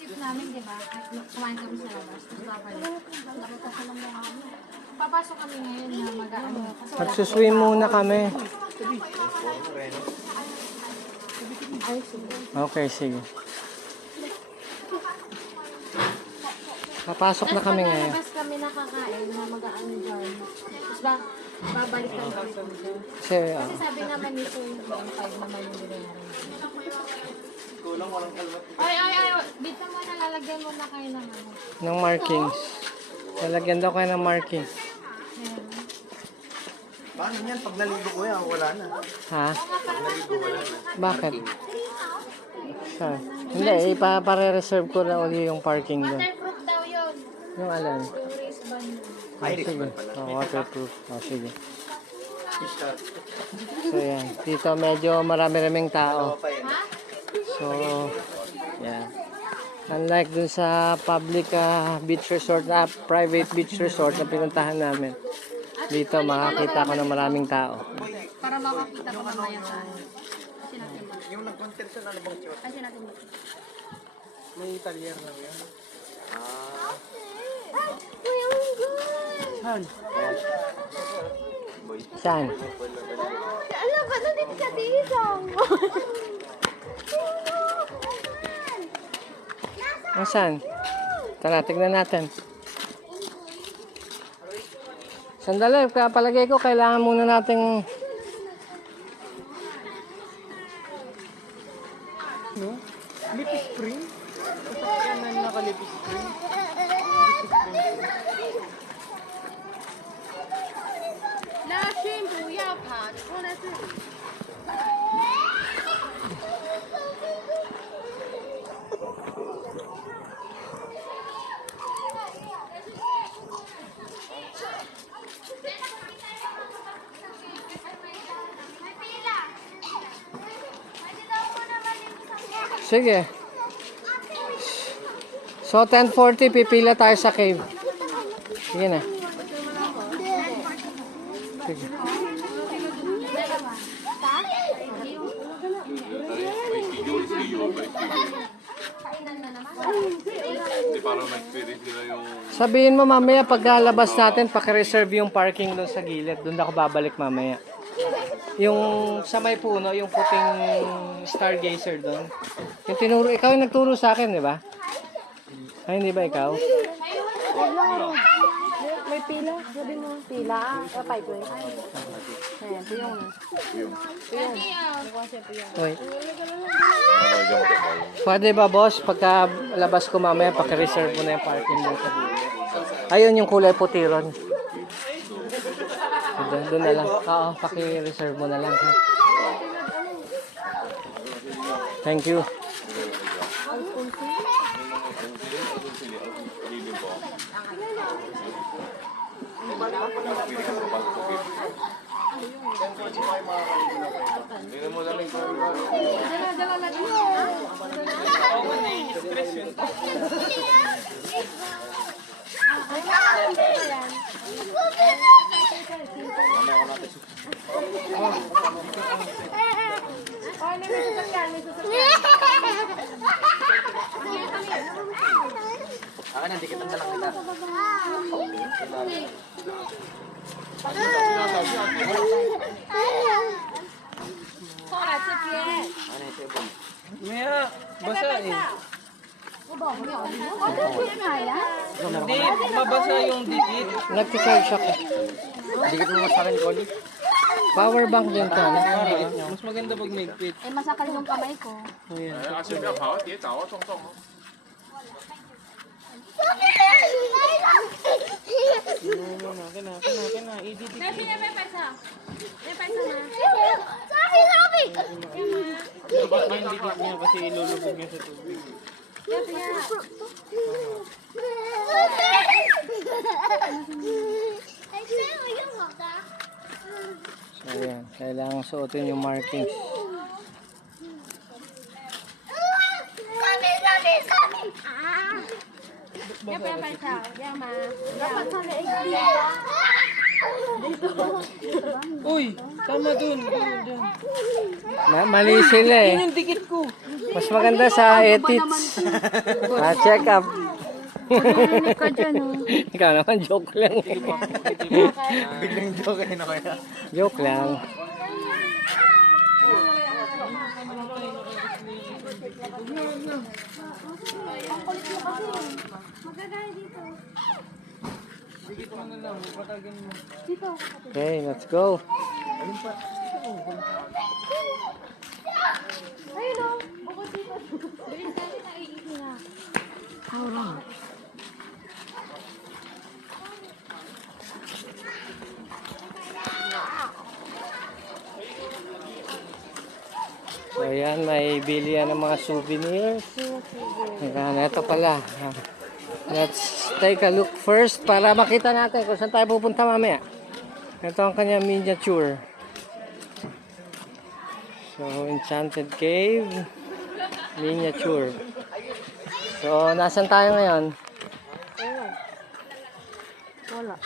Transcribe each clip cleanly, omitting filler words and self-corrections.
shift namin, di ba? Kumain kami sa labas. Tapos babalik. Papasok kami ngayon na mag-ano. Magsuswim muna kami. Okay, sige. Papasok na kami ngayon. Tapos kami nakakain na mag-ano dyan. Tapos babalik kami dito. Kasi, Kasi sabi naman nito yung 5 naman yung binayaran. Ay, dito mo na lalagyan mo na kayo ng ano. ng markings. Lalagyan daw kayo ng marking. Ayan. Paano yan? Pag naligo ko yan, wala na. Ha? Bakit? Saan? Hindi, ipapare-reserve ko na uli yung parking doon. Waterproof daw yun. Yung alin? Yung wristband. Ah, sige. Oh, waterproof. Oh, sige. So, yan. Dito medyo marami-raming tao. Ha? So, yan. Unlike dun sa public beach resort na private beach resort na pinuntahan namin. Dito makakita ko ng maraming tao. Para makakita ko mamaya sa ano. Yung nag-contest sa ano bang chot? Kasi natin dito. May talyer lang yan. Saan? Saan? Alam ka, nandito ka dito. Saan? Tara, tignan natin. Sandali, palagay ko kailangan muna nating No? Lip spring? Yan na naka-lip spring. Sige. So, 10:40, pipila tayo sa cave. Sige na. Sige. Sabihin mo mamaya pagkalabas natin, paki-reserve yung parking doon sa gilid. Doon ako babalik mamaya. Yung sa may puno, yung puting stargazer doon. Yung tinuro, ikaw yung nagturo sa akin, di ba? Ay, hindi ba ikaw? May pila. Sabi mo, pila. Kapay ko eh. Ayan, ito yung... Uy. Pwede ba, boss? Pagka labas ko mamaya, paki-reserve mo na yung parking doon sa gilid. Ayun yung kulay puti ron. Doon na lang. Oo, paki-reserve mo na lang. Ha? Thank you. Akin, nandikit ang dalang kita. Maya, basa eh. Hindi, mabasa yung dikit. Nagka-charge ako. Dikit mo sa akin, Cody. Power bank din to. Mas maganda pag may fit. Eh, masakal yung kamay ko. O yan. 阿顺不要跑，别找啊，撞撞哦。 Akin na. Ididikit. May dikit niya kasi ilulubog niya sa tubig. So, yan. Kailangan suotin yung markings. Uy, tama dun. Mali sila eh. Yun yung dikit ko. Mas maganda sa ethics. Check up. Narinig ka dyan, oh. Ikaw naman, joke lang. Biglang joke na kaya. Joke lang. Okay, let's go. Ayun, oh. Bukod dito. Bilis natin na iitin na. So ayan, may bili yan ng mga souvenirs. Ayan, ito pala. Let's take a look first para makita natin kung saan tayo pupunta mamaya. Ito ang kanyang miniature. So, Enchanted Cave miniature. So, nasan tayo ngayon?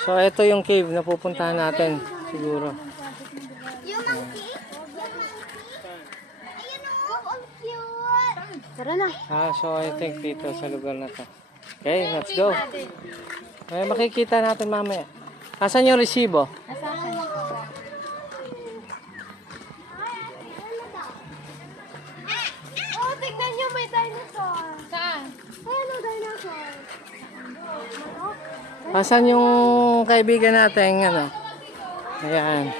So, ito yung cave na pupuntahan natin siguro. Yung monkey? Ayun o, ang cute! Tara na. So I think dito sa lugar na to. Okay, let's go. Ay, makikita natin mamaya. Asan yung resibo? Oh, tignan nyo, may dinosaur! Saan? Ayun o, dinosaur! Asan yung kaibigan natin? Ano? Ayan.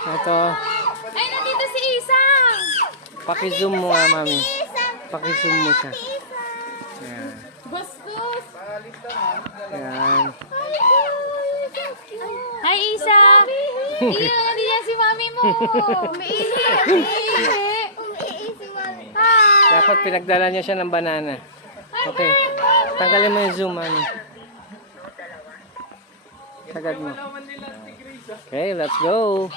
Ito. Ay, nandito si Isang! Paki-zoom mo nga, mami. Paki-zoom mo siya. Ayan. Bastos! Ayan. Hi, Isa! Iyo, nandiyan si mami mo! Umiihi! Umiihi! Umiisi, mami. Dapat pinagdala niya siya ng banana. Okay. Tanggalin mo yung zoom, mami. Sagad mo. Okay, let's go.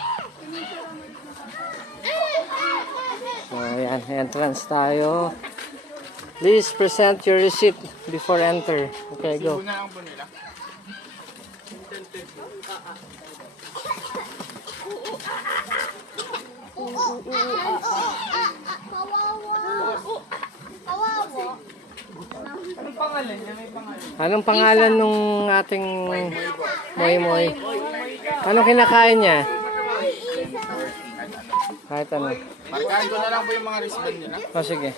So, ayan. Entrance tayo. Please present your receipt before enter. Okay, go. Una lang po nila. Kawawa. Anong pangalan nung ating moy-moy? Anong kinakain niya? Kahit ano. Markahan ko na lang po yung mga wristband nila. O sige.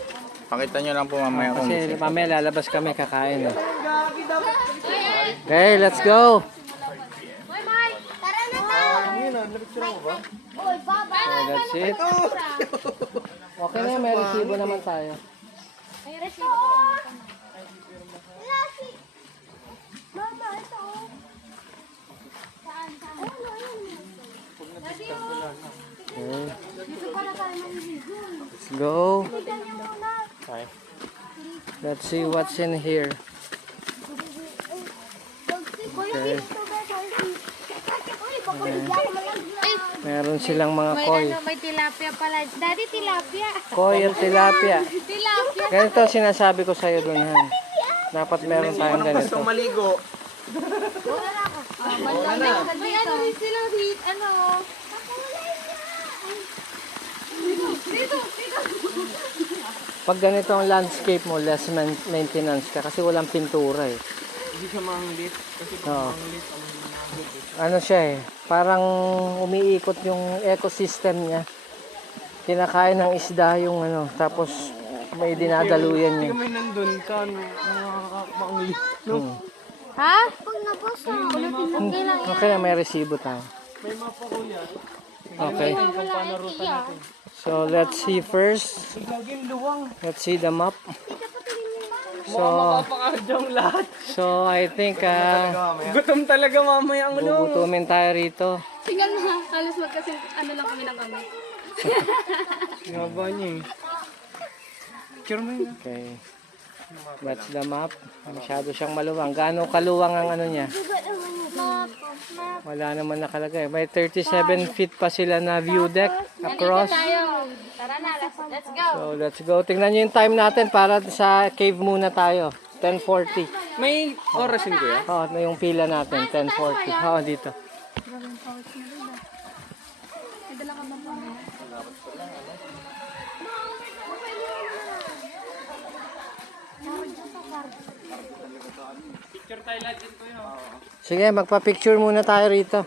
Pakita nyo lang po mamaya kung Kasi mamaya lalabas kami kakain. Okay, let's go. Tara na tayo! Oy, baba! Okay, that's it. Okay na, may resibo naman tayo. May resibo. Lucky! Mama, ito. Saan? Okay, Dito pala tayo maniligo. let's go. Tignan niyo muna. Let's see what's in here. Okay. Meron silang mga koi. May tilapia pala. Daddy, tilapia. Koi at tilapia. Tilapia. Ganito sinasabi ko sa'yo dun, Han. Dapat meron tayong ganito. maligo. May ano rin sila dito. Ano? Pag ganito ang landscape mo, less maintenance ka kasi walang pintura eh. Hindi siya manglit. Kasi Oo. Ano siya eh, parang umiikot yung ecosystem niya. Kinakain ng isda yung ano, tapos may dinadaluyan hindi niya. kami nandun ka, manglit. Ha? Pag nabasa. Okay na, may resibo tayo. May mapa kuya. Okay. Kung paano ruta natin. So, let's see first. Laging luwang. Let's see the map. So, Mapapakadyang lahat. so I think Gutom talaga mamaya ang ulo. gugutumin tayo rito. Tingnan mo ha. Halos magkasing ano lang kami ng kami. Ngaba niya eh. Picture mo yun. Okay. That's the map. Masyado siyang maluwang. Gaano kaluwang ang ano niya? Wala naman nakalagay. May 37 feet pa sila na view deck across. Tayo. Tara na, let's go. So, let's go. Tingnan nyo yung time natin para sa cave muna tayo. 10:40. May oras yun kuya? Oo, yung pila natin. 10:40. Oo, dito. Picture tayo lahat dito yun. Sige, magpa-picture muna tayo rito.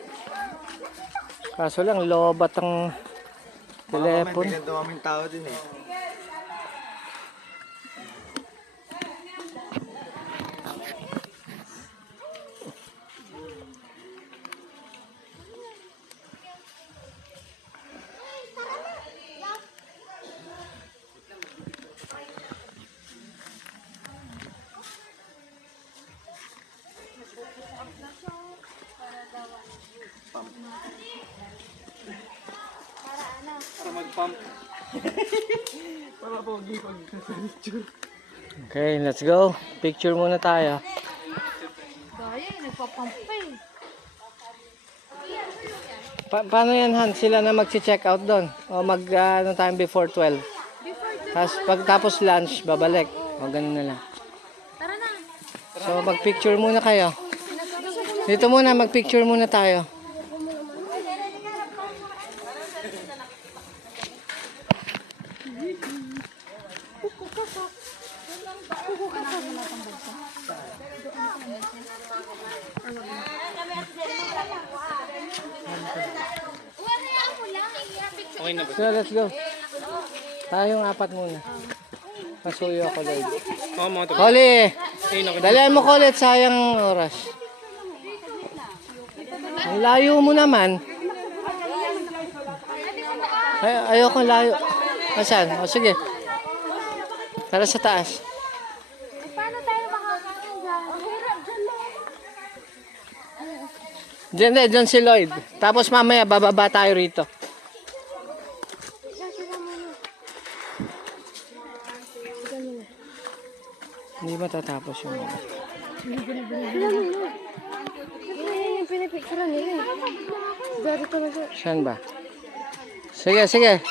Kaso lang, lobat ang telepono. May dumaming tao din eh. Para mag-pump. Para pogi pag sa picture. Okay, let's go. Picture muna tayo. Gaya, nagpapump pa eh. Paano yan, Han? Sila na mag-check out doon? O ano time before 12? Tapos pagtapos lunch, babalik. O ganun na lang. Tara na. So mag-picture muna kayo. Dito muna, mag-picture muna tayo. Okay na ba? So let's go. Tayong apat muna. Masuyo ako, Lloyd. Oo, mga to. Holly! Ayun ako. Dalihan mo ko ulit, sayang oras. Ang layo mo naman. Ayoko layo. Asan? O sige. Tara sa taas. Paano tayo makakain dyan? Hirap dyan lang. Diyan si Lloyd. Tapos mamaya bababa tayo rito. Hindi matatapos yung mga. Yung pinipicturean nila eh. Dati talaga. Saan ba? Sige, sige.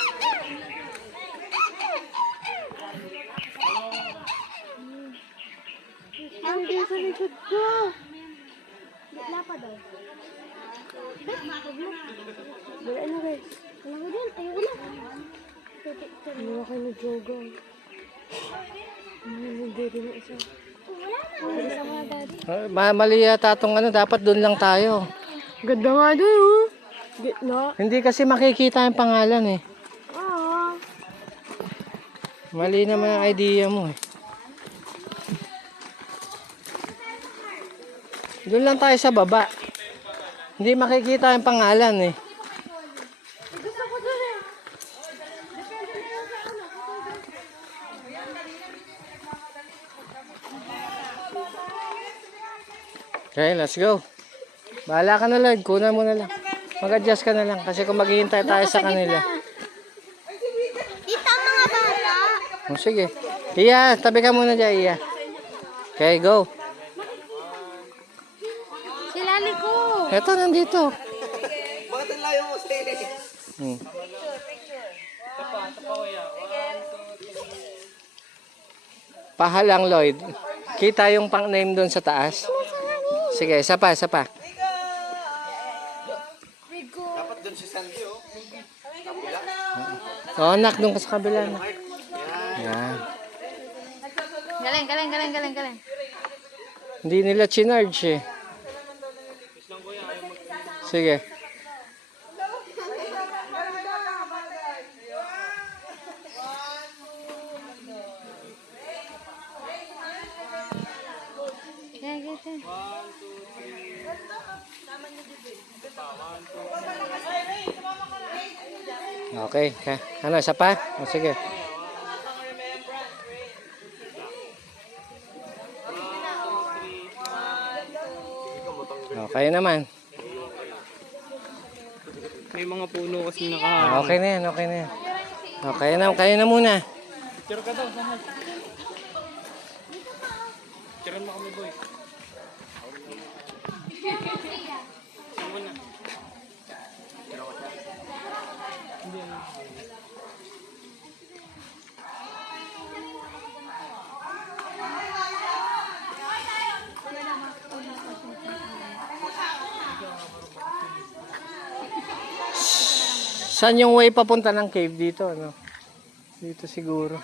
Ang din sa likod ko. Gitna pa daw. Wala na guys. Wala ko din. Ayoko na. Wala kayo nag-yoga. Hindi rin na isa. Wala na. Isa mga daddy. Mali yata itong ano, dapat doon lang tayo. Ganda nga doon oh. Gitna. Hindi kasi makikita yung pangalan eh. Oo. Mali naman ang idea mo eh. Doon lang tayo sa baba. Hindi makikita yung pangalan eh. Gusto ko doon eh. Okay, let's go. Bahala ka na lang, kunan mo na lang. Mag-adjust ka na lang kasi kung maghihintay tayo sa kanila. Dito ang mga bata. O sige. Iya, tabi ka muna dyan, Iya. Okay, go. Sila liko. Eto, nandito. Bakit ang layo mo sa Hmm. Pahalang Lloyd. Kita yung pang name doon sa taas. Sige, isa pa, isa pa. Dapat doon si Sandy oh. Oh, anak, doon ka sa kabila. Anak. Yan. Galing, galing, galing, galing, galing. Hindi nila chinarge eh. Sige. Yan, yan, yan. Okay. Ano, isa pa? O, sige. Okay naman. May mga puno kasi nakaharang. Okay na yan, okay na yan. Okay na, kayo na muna. Picture ka daw, saan? Picturean mo kami, boy. Saan mo na? Saan yung way papunta ng cave dito, ano? Dito siguro.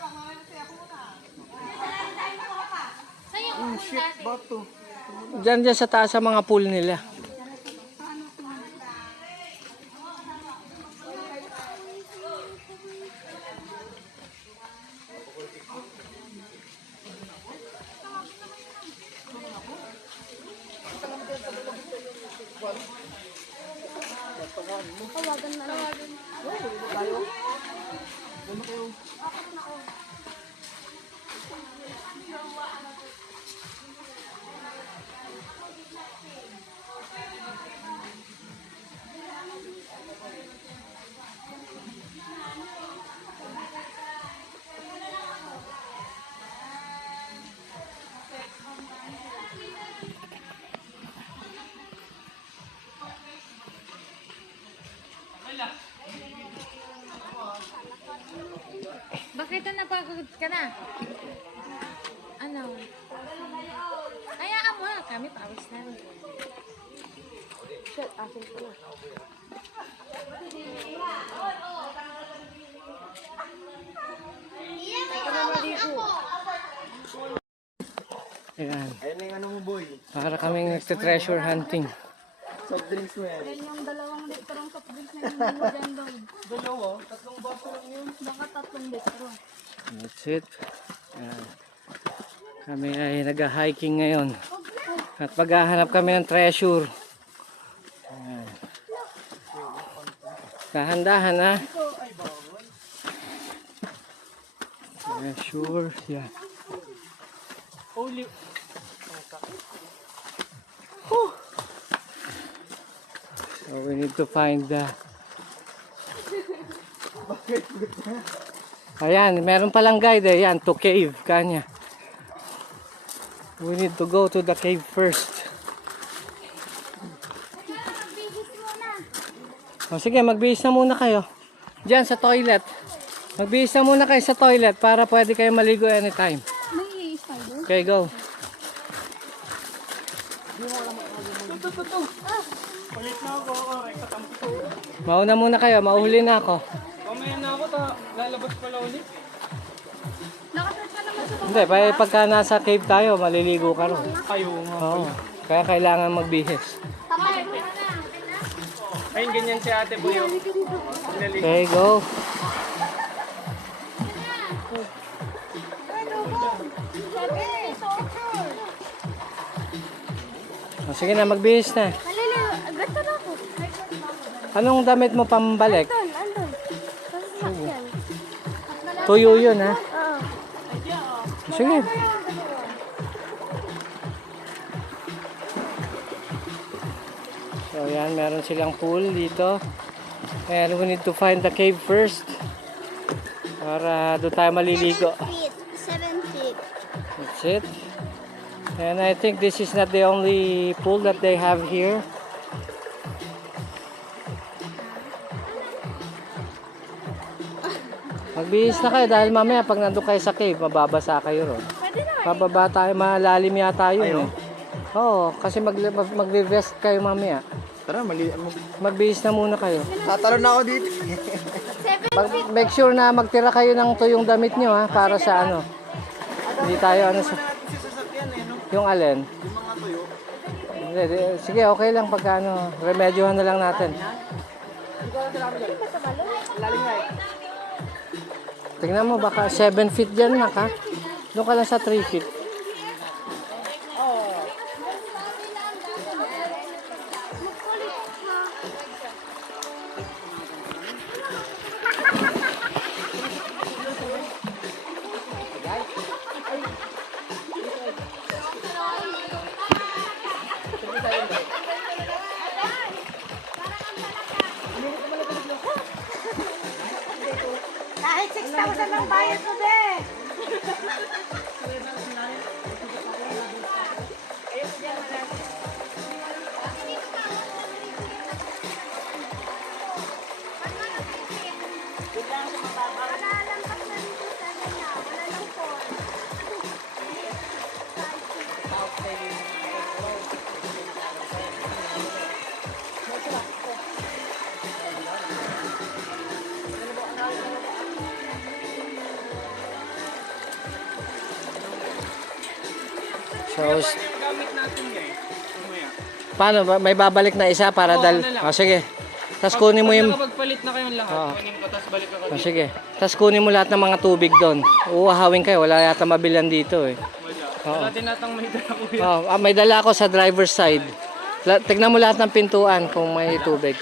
shit, bato. Diyan sa taas sa mga pool nila. Tawagan na lang. Bakit na napagod ka na? Ano? Hayaan mo na kami, pawis na. Shit, asin ko na. Ayan. Ayun na yung ano mo, boy. Para kaming nagte-treasure hunting. Soft drinks mo yan. Yung 2 litrong soft drinks na hindi mo dyan daw. Dalawa, 3 baso lang yun. Baka 3 litro. That's it. Ayan. Kami ay nag-hiking ngayon. At maghahanap kami ng treasure. Ayan. Dahan-dahan ha. Treasure. Yeah. Holy. So we need to find the... Ayan, meron palang guide eh. Yan, to cave. Kanya. We need to go to the cave first. O sige, magbihis na muna kayo. Diyan sa toilet. Magbihis na muna kayo sa toilet para pwede kayo maligo anytime. May spider? Okay, go. Palit na ako. Okay, katampi ko. Mauna muna kayo, mauhuli na ako. Mamaya na ako, lalabas pala ulit. Nakasearch ka naman sa Hindi, pagka nasa cave tayo, maliligo ka ron. Ayaw nga. Oo. Kaya kailangan magbihis. tapay mo. Ayun, ganyan si ate boy. Oh. Pinalik. Okay, go. O, sige na, magbihis na. Malili, ganito na ako. Anong damit mo pambalik? Andun. Sasakyan. Tuyo yun, ha? Oo. Sige. So, yan, meron silang pool dito. And we need to find the cave first. Para doon tayo maliligo. 7 feet. That's it. And I think this is not the only pool that they have here. Magbihis na kayo dahil mamaya pag nandun kayo sa cave, mababasa kayo ron. Pwede na. Pababa tayo, malalim yata yun eh. Oo, kasi magbe-vest kayo mamaya. Tara, Magbihis na muna kayo. tatalon na ako dito. Make sure na magtira kayo ng tuyong damit nyo ha, para sa ano. Hindi tayo ano sa... Yung alin? Yung mga tuyo. Sige, okay lang pagka ano, remedyohan na lang natin. Tingnan mo, baka 7 feet dyan na ka. Doon ka lang sa 3 feet. Kahit 6,000 lang bayad mo, be. So, Gamit natin guys. Mamaya. paano ba? May babalik na isa para dal... Oh, sige. Tapos kunin mo yung... Nakapagpalit na kayong lahat. Oo. Kunin ko, tapos balik ako Oh, dito. sige. Tapos kunin mo lahat ng mga tubig doon. Uuhawin kayo. Wala yata mabilan dito eh. Wala. Wala tinatang may dala kuya. Oh, may dala ako sa driver's side. Tignan mo lahat ng pintuan kung may tubig.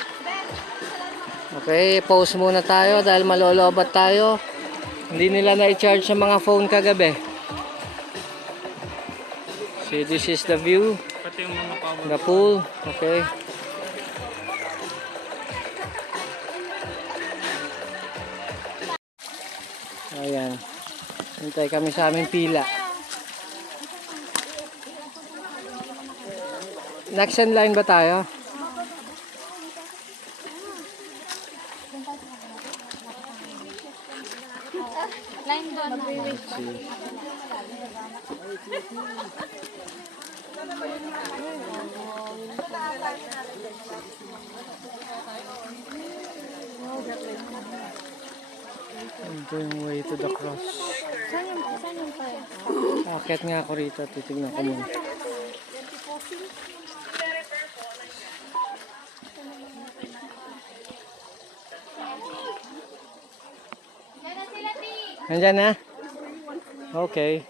Okay, pause muna tayo dahil malolobat tayo. Hindi nila na-charge sa mga phone kagabi. See, this is the view. Pati yung mga power. The pool. Okay. Ayan. Hintay kami sa aming pila. Next in line ba tayo? Line doon. I'm going way to the cross. Saan yung tayo? Akit nga ako rito. Titignan ko muna. Yan na sila, Ti. Nandyan na? Okay.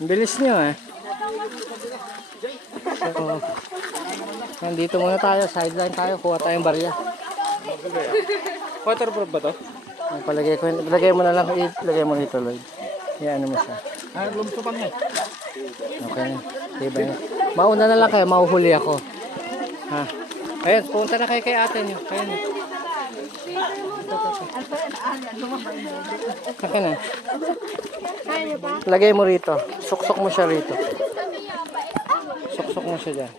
Ang bilis nyo eh. So, nandito muna tayo, sideline tayo, kuha tayong barya. Waterproof ba to? Ang palagay ko, ilagay mo na lang, ilagay mo dito, Lloyd. Yan, ano mo siya. Lumsupan mo. Okay na. Diba yun? Mauna na lang kayo, mauhuli ako. Ha? Ayan, punta na kayo kay ate niyo. Kayo na. Okay na. Lagay mo rito. Suksok mo siya rito. Suksok mo siya dyan.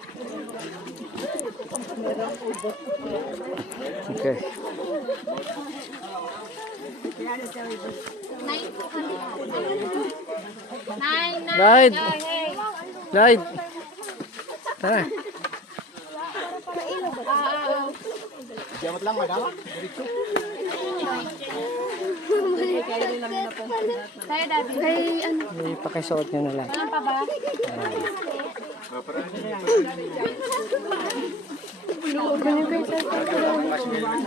Okay. Lloyd! Lloyd! Tara. Diamot lang, madama. Tayo, Daddy. Ay, ano? Ipakisuot nyo na lang. Walang pa ba?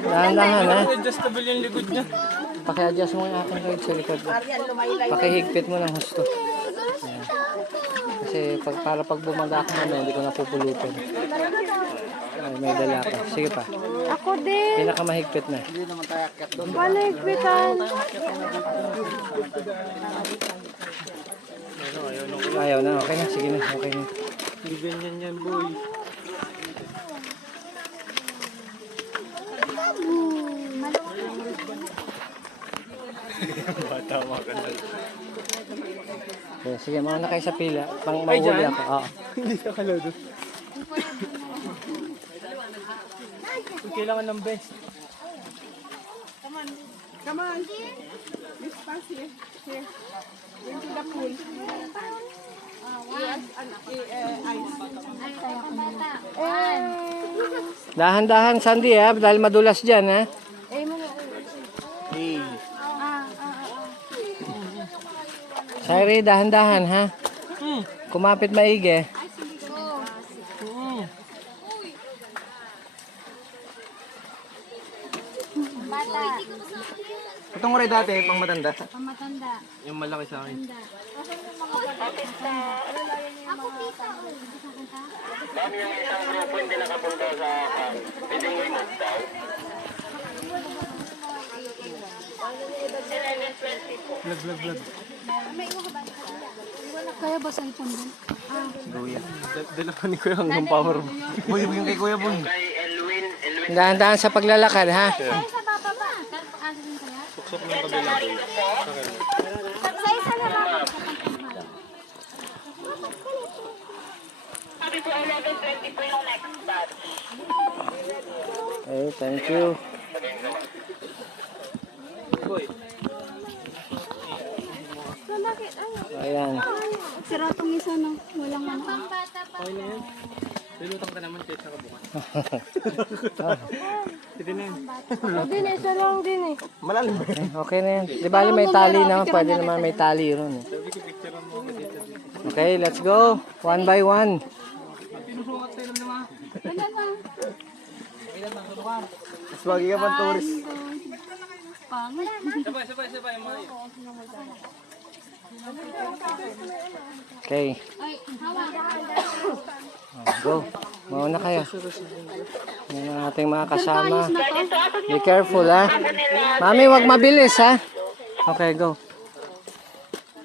Dahan-dahan ha. Adjustable yung likod niya. Paki-adjust mo yung aking Lloyd sa likod. Pakihigpit mo ng husto. Ayan. Kasi para pag bumaga ako naman, hindi ko napupulutin. Ay, may dala ako. Sige pa. Ako din. Pinakamahigpit na. Wala higpitan. Ayaw na. Okay na. Sige na. Okay na. Hindi ganyan yan, boy. Okay, sige, mauna kayo sa pila. Pang mahuli ako. Oo. Hindi ka kalado. Kailangan ng best. Dahan-dahan, Sandy ha. Dahil madulas dyan ha. Sorry, dahan-dahan ha. Kumapit maigi. Bata. Itong oray dati, pang matanda. Pamatanda. Yung malaki sa akin. Ako, tita. Vlog. Kaya ba cellphone din? Kuya. Dala pa ni Kuya hanggang power mo. Boy, yung kay Kuya Boy. Dahan-dahan sa paglalakad ha. Kaya sa baba ba? Ano din kaya? Suksok mo yung kabila. Sa isa na baba. Okay, thank you. Boy. sira tong isa no. Walang ano. Pambata pa. Okay na yan. Lulutang ka naman kahit saka bukas. Sige na yan. Hindi na, isa lang din eh. Malalim ba yan? Okay na yan. Di bali may tali naman. Pwede naman may tali ron. Eh. Sabi ko picture mo ako dito. Okay, let's go. One by one. Pinusukat tayo lang naman. Mas bagay ka pang tourist. Sabay. Mga Okay. Ay, hawak. Go. Mauna kayo. Yan ang ating mga kasama. Be careful, ha? Mami, wag mabilis, ha? Okay, go.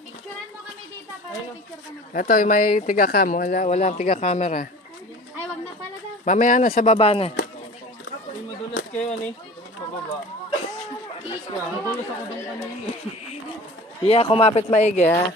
Picturean mo kami dito para picture kami. Ito, may tiga-cam. Walang tiga-camera. Ay, wag na pala daw. Mamaya na sa baba na. Ay, madulas kayo ni. Pababa. Madulas ako doon kanina. Iya, kumapit maigi, ha?